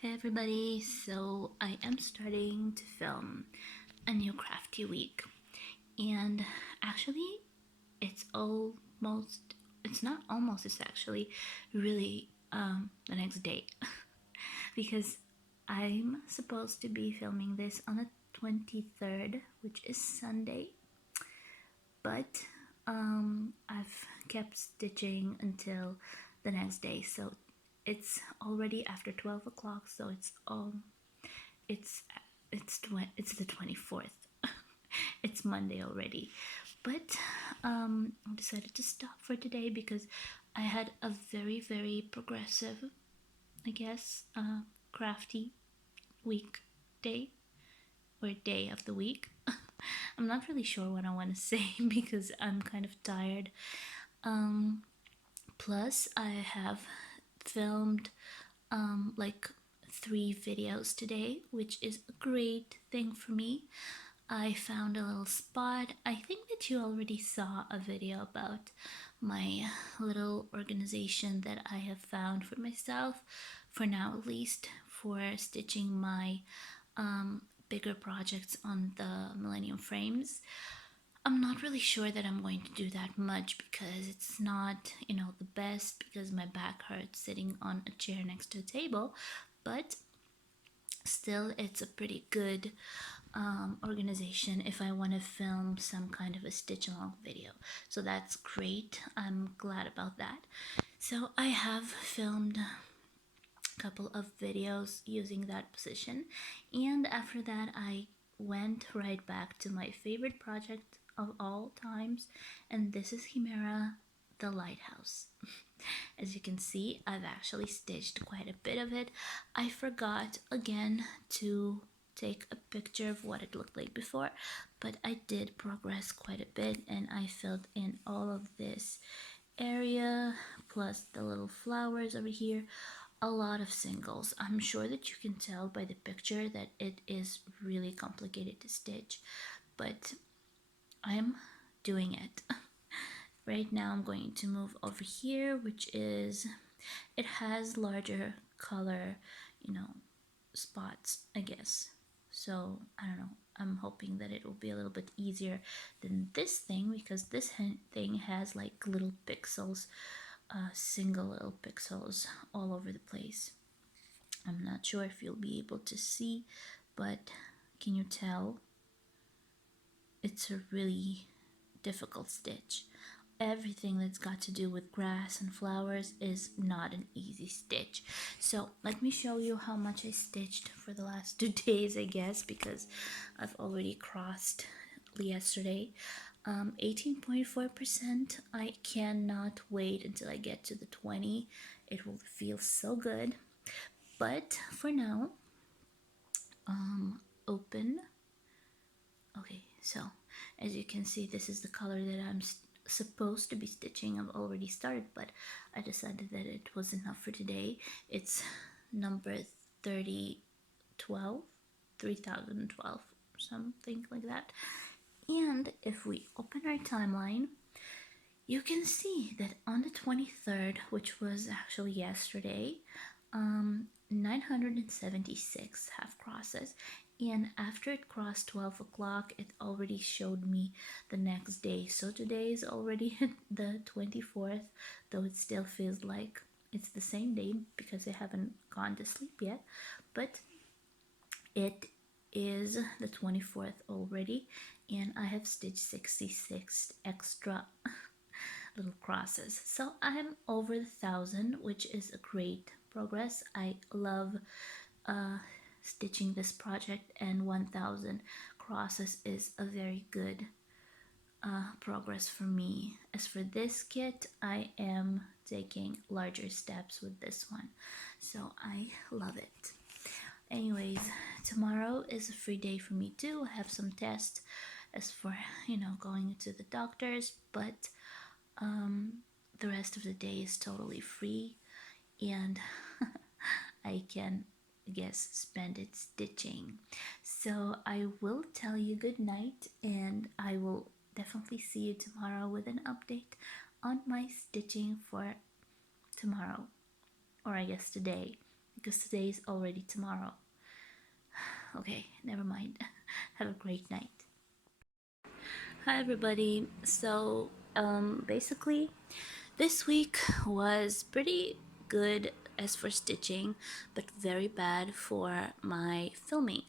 Hey everybody, so I am starting to film a new crafty week, and actually it's it's not almost, it's actually really the next day because I'm supposed to be filming this on the 23rd, which is Sunday, but I've kept stitching until the next day, so it's already after 12 o'clock, so it's it's the 24th. It's Monday already, but I decided to stop for today because I had a very progressive, I guess, crafty weekday or day of the week. I'm not really sure what I want to say because I'm kind of tired. Um, Plus, I have filmed like 3 videos today, which is a great thing for me. I found a little spot. I think that you already saw a video about my little organization that I have found for myself, for now at least, for stitching my bigger projects on the Millennium frames. I'm not really sure that I'm going to do that much because it's not, the best because my back hurts sitting on a chair next to a table, but still, it's a pretty good organization if I want to film some kind of a stitch along video. So that's great. I'm glad about that. So I have filmed a couple of videos using that position, and after that, I went right back to my favorite project of all times, and this is Chimera, the Lighthouse. As you can see, I've actually stitched quite a bit of it. I forgot again to take a picture of what it looked like before, but I did progress quite a bit, and I filled in all of this area plus the little flowers over here, a lot of singles. I'm sure that you can tell by the picture that it is really complicated to stitch, but I'm doing it. Right now I'm going to move over here, which is, it has larger color, spots, I guess. So I don't know. I'm hoping that it will be a little bit easier than this thing because this thing has like little pixels, single little pixels all over the place. I'm not sure if you'll be able to see, but can you tell? It's a really difficult stitch. Everything that's got to do with grass and flowers is not an easy stitch. So let me show you how much I stitched for the last 2 days, I guess, because I've already crossed yesterday. 18.4%. I cannot wait until I get to the 20. It will feel so good. But for now, open. Okay, so as you can see, this is the color that I'm supposed to be stitching. I've already started, but I decided that it was enough for today. It's number 3012, something like that. And if we open our timeline, you can see that on the 23rd, which was actually yesterday, 976 half crosses, and after it crossed 12 o'clock it already showed me the next day. So today is already the 24th, though it still feels like it's the same day because I haven't gone to sleep yet, but it is the 24th already, and I have stitched 66 extra little crosses. So I'm over the 1,000, which is a great progress. I love stitching this project, and 1,000 crosses is a very good progress for me. As for this kit, I am taking larger steps with this one, so I love it. Anyways, tomorrow is a free day for me too. I have some tests as for going to the doctors, but the rest of the day is totally free, and I can, I guess, spend it stitching. So I will tell you good night, and I will definitely see you tomorrow with an update on my stitching for tomorrow, or I guess today, because today is already tomorrow. Okay, never mind. Have a great night. Hi everybody. So basically this week was pretty good as for stitching, but very bad for my filming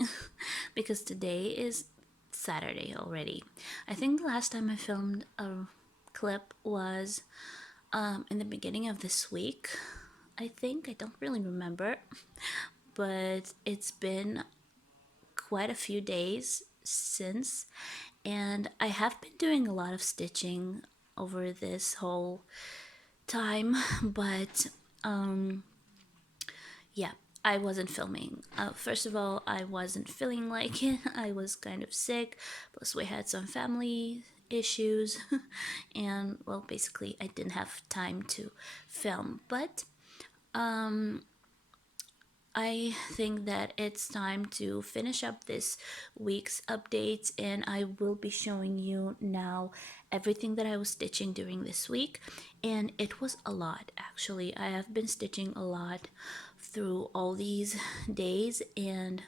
because today is Saturday already. I think the last time I filmed a clip was in the beginning of this week. I don't really remember, but it's been quite a few days since, and I have been doing a lot of stitching over this whole time, but yeah, I wasn't filming. First of all, I wasn't feeling like it. I was kind of sick, plus we had some family issues, and well, basically I didn't have time to film, but I think that it's time to finish up this week's updates, and I will be showing you now everything that I was stitching during this week. And it was a lot, actually. I have been stitching a lot through all these days, and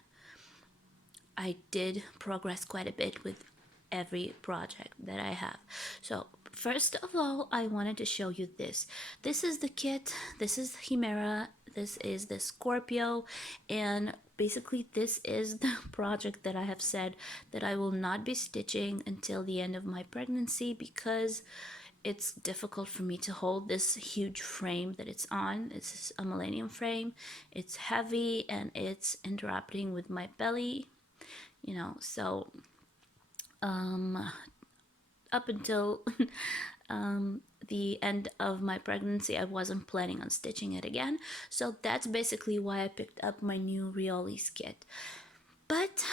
I did progress quite a bit with every project that I have. So first of all, I wanted to show you this. This is the kit. This is Chimera. This is the Scorpio, and basically this is the project that I have said that I will not be stitching until the end of my pregnancy because it's difficult for me to hold this huge frame that it's on. It's a millennium frame. It's heavy and it's interrupting with my belly, so up until the end of my pregnancy, I wasn't planning on stitching it again. So that's basically why I picked up my new Riolis kit. But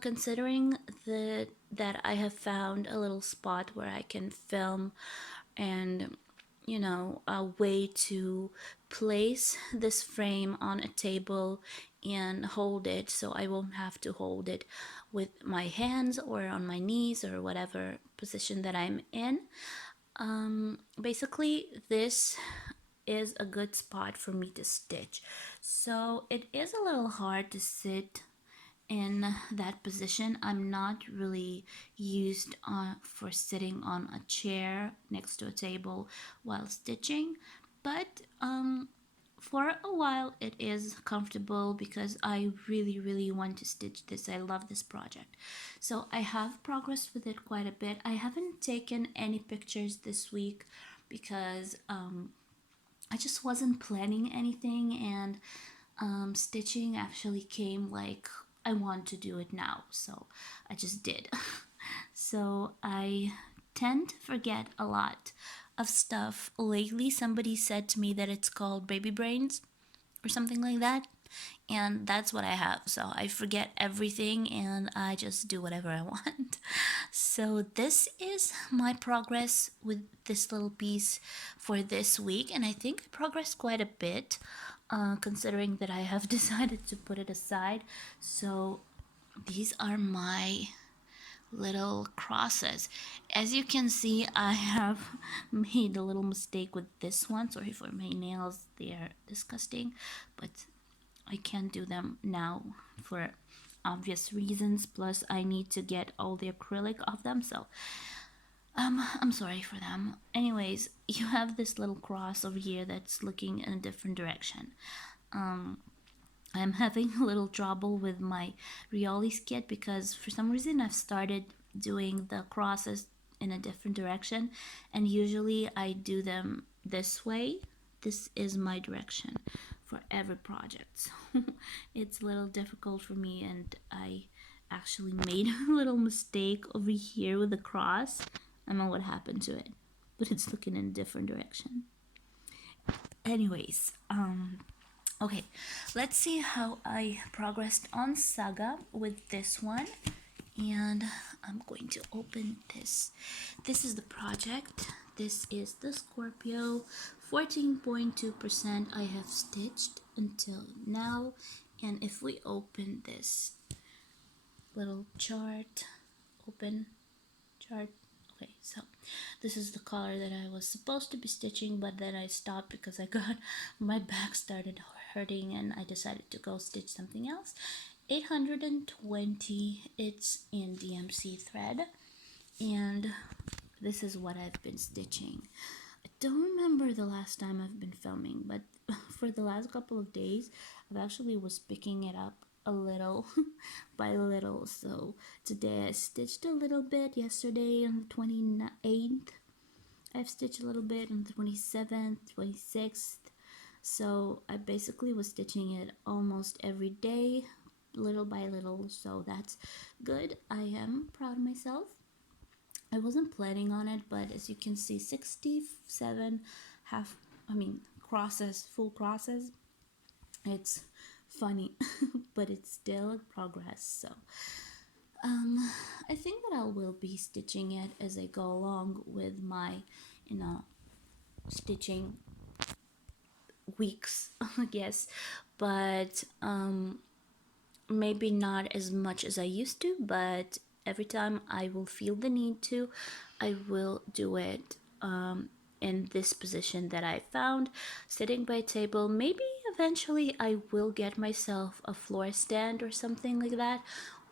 considering that I have found a little spot where I can film and a way to place this frame on a table and hold it so I won't have to hold it with my hands or on my knees or whatever position that I'm in. Basically this is a good spot for me to stitch. So it is a little hard to sit in that position. I'm not really used for sitting on a chair next to a table while stitching, but for a while it is comfortable because I really want to stitch this. I love this project. So I have progressed with it quite a bit. I haven't taken any pictures this week because I just wasn't planning anything, and stitching actually came like I want to do it now, so I just did. So I tend to forget a lot of stuff. Lately somebody said to me that it's called baby brains or something like that, and that's what I have. So I forget everything and I just do whatever I want. So this is my progress with this little piece for this week, and I think I progressed quite a bit considering that I have decided to put it aside. So these are my little crosses. As you can see, I have made a little mistake with this one. Sorry for my nails, they are disgusting, but I can't do them now for obvious reasons. Plus I need to get all the acrylic off them, so I'm sorry for them. Anyways, you have this little cross over here that's looking in a different direction. I'm having a little trouble with my Riolis kit because for some reason I've started doing the crosses in a different direction, and usually I do them this way. This is my direction for every project. So it's a little difficult for me, and I actually made a little mistake over here with the cross. I don't know what happened to it, but it's looking in a different direction. Anyways, okay, let's see how I progressed on Saga with this one. And I'm going to open this. This is the project. This is the Scorpio. 14.2% I have stitched until now. And if we open this little chart, open chart. Okay, so this is the color that I was supposed to be stitching, but then I stopped because I got my back started hurting and I decided to go stitch something else. 820, it's in DMC thread, and this is what I've been stitching. I don't remember the last time I've been filming, but for the last couple of days I've actually was picking it up a little by little. So today I stitched a little bit, yesterday on the 28th I've stitched a little bit, on the 27th, 26th. So I basically was stitching it almost every day, little by little, so that's good. I am proud of myself. I wasn't planning on it, but as you can see, 67 crosses, full crosses. It's funny, but it's still progress. So I think that I will be stitching it as I go along with my, stitching weeks, I guess, but maybe not as much as I used to, but every time I will feel the need to, I will do it in this position that I found, sitting by a table. Maybe eventually I will get myself a floor stand or something like that,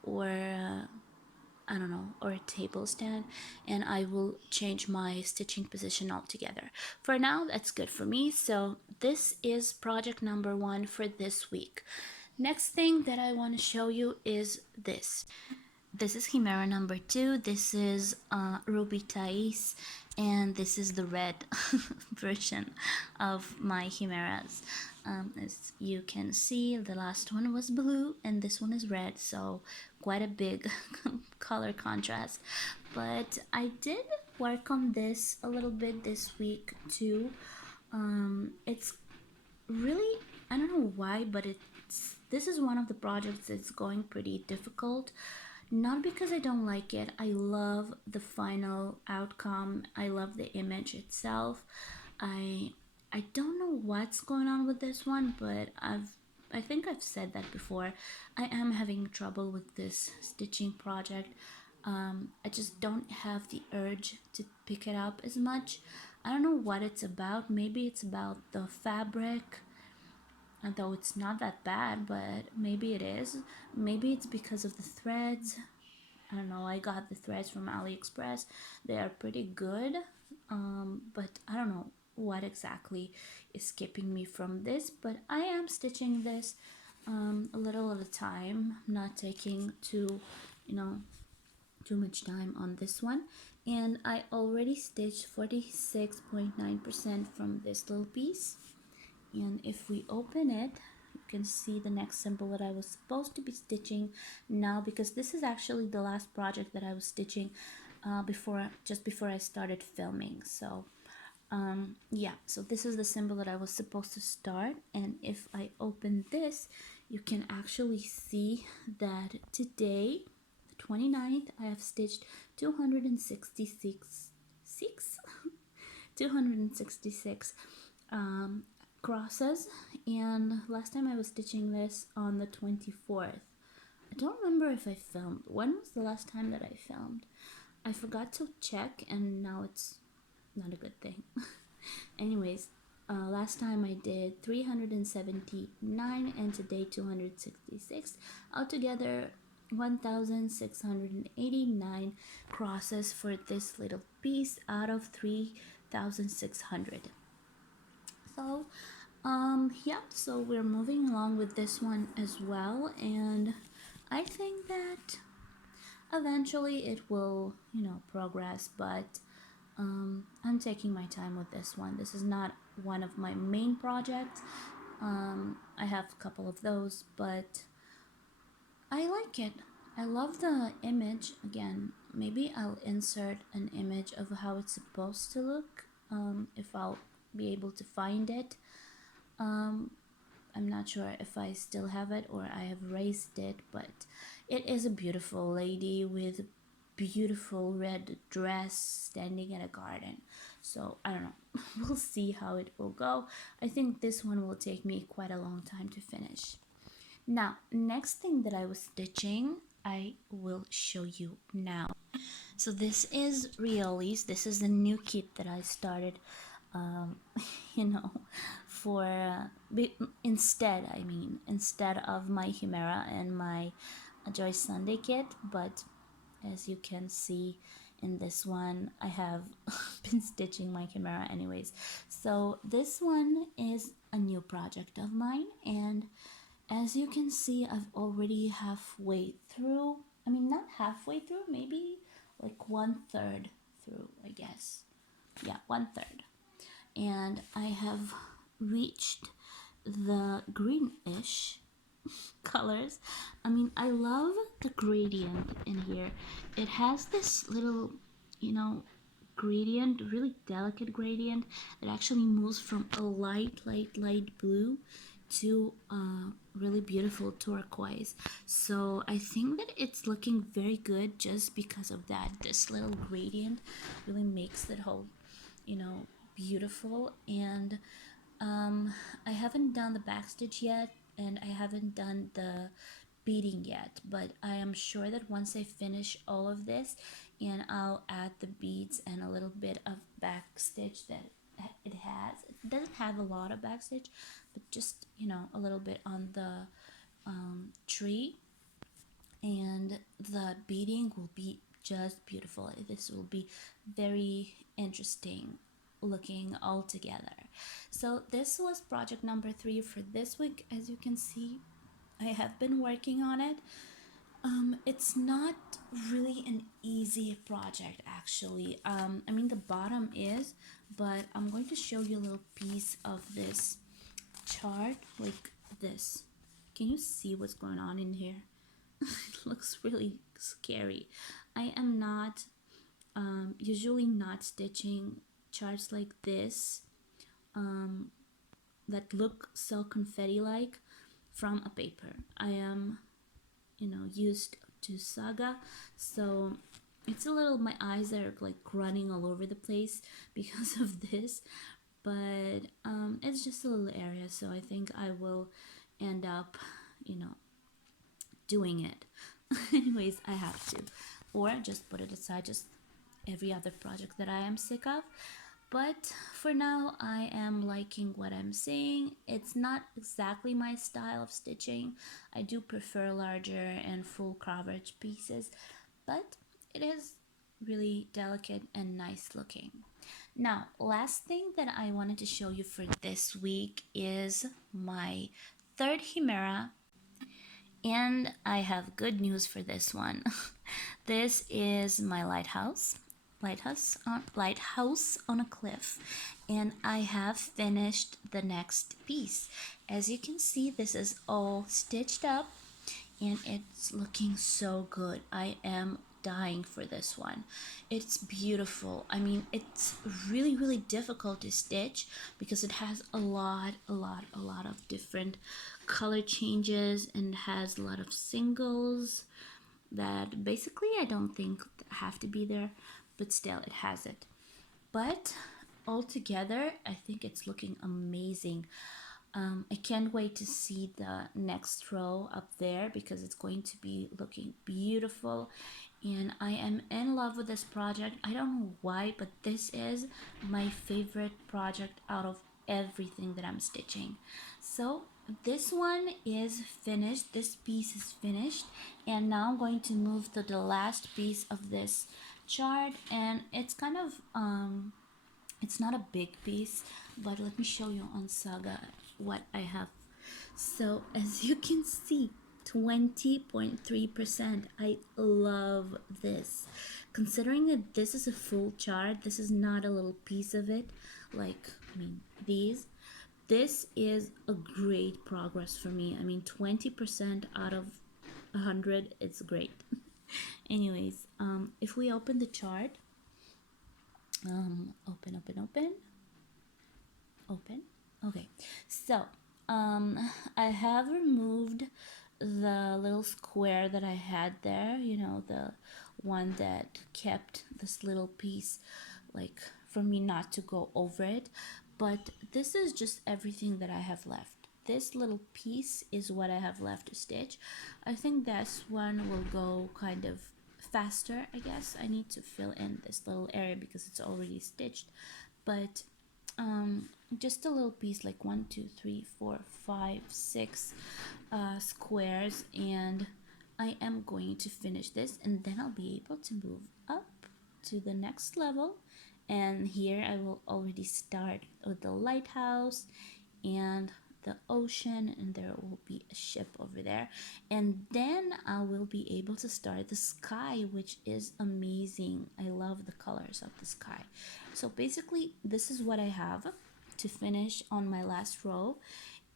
or I don't know, or a table stand, and I will change my stitching position altogether. For now, that's good for me. So this is project number 1 for this week. Next thing that I want to show you is this. This is Chimera number 2. This is Ruby Thais, and this is the red version of my Chimeras. As you can see, the last one was blue and this one is red, so quite a big color contrast. But I did work on this a little bit this week too. It's really, I don't know why, but this is one of the projects that's going pretty difficult. Not because I don't like it. I love the final outcome. I love the image itself. I don't know what's going on with this one, but I think I've said that before. I am having trouble with this stitching project. I just don't have the urge to pick it up as much. I don't know what it's about. Maybe it's about the fabric, although it's not that bad, but maybe it is. Maybe it's because of the threads. I don't know, I got the threads from AliExpress. They are pretty good, but I don't know what exactly is keeping me from this, but I am stitching this a little at a time. I'm not taking too much time on this one, and I already stitched 46.9% from this little piece. And if we open it, you can see the next symbol that I was supposed to be stitching now, because this is actually the last project that I was stitching just before I started filming. So yeah, so this is the symbol that I was supposed to start, and if I open this, you can actually see that today, the 29th, I have stitched 266 266 crosses, and last time I was stitching this on the 24th. I don't remember if I filmed. When was the last time that I filmed? I forgot to check, and now it's not a good thing. Anyways, last time I did 379 and today 266. Altogether 1,689 crosses for this little piece out of 3,600. So yeah, so we're moving along with this one as well, and I think that eventually it will, progress, but I'm taking my time with this one. This is not one of my main projects. I have a couple of those, but I like it. I love the image. Again, maybe I'll insert an image of how it's supposed to look, if I'll be able to find it. I'm not sure if I still have it or I have raised it, but it is a beautiful lady with beautiful red dress standing in a garden. So I don't know. We'll see how it will go. I think this one will take me quite a long time to finish. Now, next thing that I was stitching, I will show you now. So this is Rioli's. This is the new kit that I started, for instead, instead of my Chimera and my Joy Sunday kit. But as you can see in this one, I have been stitching my Chimera anyways. So this one is a new project of mine, and as you can see, I've already halfway through. I mean, not halfway through, maybe like 1/3 through, I guess. Yeah, 1/3. And I have reached the greenish colors. I mean, I love the gradient in here. It has this little, gradient, really delicate gradient that actually moves from a light blue to really beautiful turquoise. So I think that it's looking very good just because of that. This little gradient really makes it whole, beautiful. And I haven't done the backstitch yet, and I haven't done the beading yet, but I am sure that once I finish all of this, and I'll add the beads and a little bit of backstitch that it has. It doesn't have a lot of backstitch, but just a little bit on the tree, and the beading will be just beautiful. This will be very interesting looking all together. So this was project number 3 for this week. As you can see, I have been working on it. It's not really an easy project actually. I mean, the bottom is, but I'm going to show you a little piece of this chart like this. Can you see what's going on in here? It looks really scary. I am not usually not stitching charts like this that look so confetti like from a paper. I am used to Saga, so it's a little, my eyes are like running all over the place because of this, but it's just a little area, so I think I will end up doing it. Anyways, I have to, or just put it aside, just every other project that I am sick of. But for now, I am liking what I'm seeing. It's not exactly my style of stitching. I do prefer larger and full coverage pieces, but it is really delicate and nice looking. Now, last thing that I wanted to show you for this week is my third Chimera, and I have good news for this one. This is my lighthouse on a cliff, and I have finished the next piece. As you can see, this is all stitched up and it's looking so good. I am dying for this one. It's beautiful. I mean, it's really difficult to stitch because it has a lot of different color changes and has a lot of singles that basically I don't think have to be there, but still it has it. But altogether, I think it's looking amazing. I can't wait to see the next row up there because it's going to be looking beautiful, and I am in love with this project. I don't know why, but this is my favorite project out of everything that I'm stitching. So this one is finished. This piece is finished, and now I'm going to move to the last piece of this chart, and it's kind of it's not a big piece, but let me show you on Saga what I have. So as you can see, 20.3%. I love this. Considering that this is a full chart, this is not a little piece of it, like, I mean, this is a great progress for me. I mean, 20% out of 100, it's great. Anyways, if we open the chart, open. Okay, so I have removed the little square that I had there, the one that kept this little piece, like, for me not to go over it. But this is just everything that I have left. This little piece is what I have left to stitch. I think this one will go kind of faster, I guess. I need to fill in this little area because it's already stitched, but just a little piece, like 1, 2, 3, 4, 5, 6 squares, and I am going to finish this, and then I'll be able to move up to the next level. And here I will already start with the lighthouse and the ocean, and there will be a ship over there, and then I will be able to start the sky, which is amazing. I love the colors of the sky. So basically this is what I have to finish on my last row.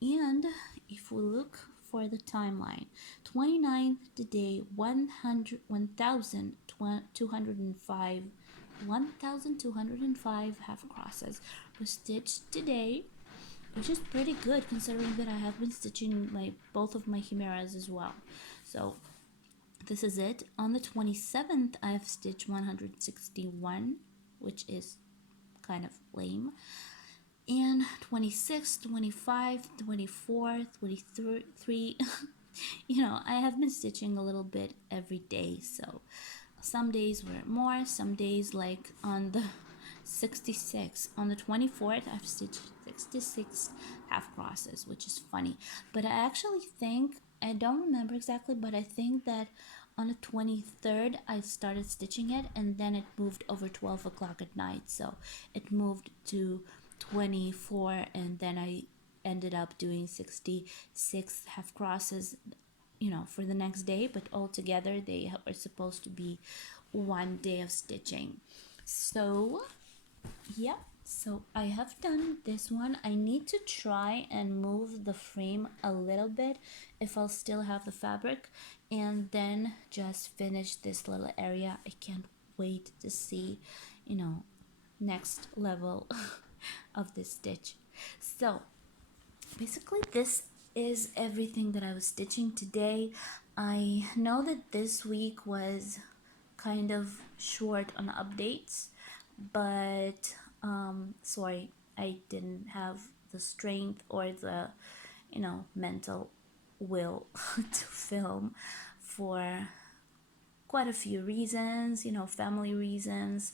And if we look for the timeline, 29th today, 1205 half crosses were stitched today, which is pretty good considering that I have been stitching both of my chimeras as well. So this is it. On the 27th, I've stitched 161, which is kind of lame. And 26, 25, 24, 23, you know, I have been stitching a little bit every day. So some days were more, some days, like on the 66, on the 24th, I've stitched 66 half crosses, which is funny. But I actually think, I don't remember exactly, but I think that on the 23rd I started stitching it, and then it moved over 12 o'clock at night, so it moved to 24, and then I ended up doing 66 half crosses, you know, for the next day, but altogether they are supposed to be one day of stitching. So yeah, so I have done this one. I need to try and move the frame a little bit if I'll still have the fabric, and then just finish this little area. I can't wait to see, you know, next level of this stitch. So basically this is everything that I was stitching today. I know that this week was kind of short on updates, but sorry, I didn't have the strength or the, you know, mental will to film for quite a few reasons, you know, family reasons,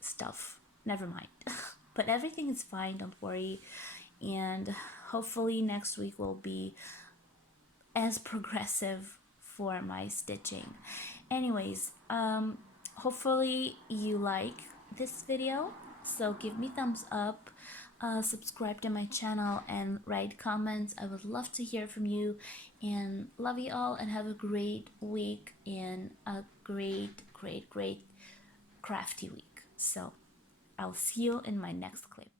stuff. Never mind. But everything is fine, don't worry. And hopefully next week will be as progressive for my stitching. Anyways, hopefully you like this video, so give me thumbs up, subscribe to my channel, and write comments. I would love to hear from you, and love you all, and have a great week and a great crafty week. So I'll see you in my next clip.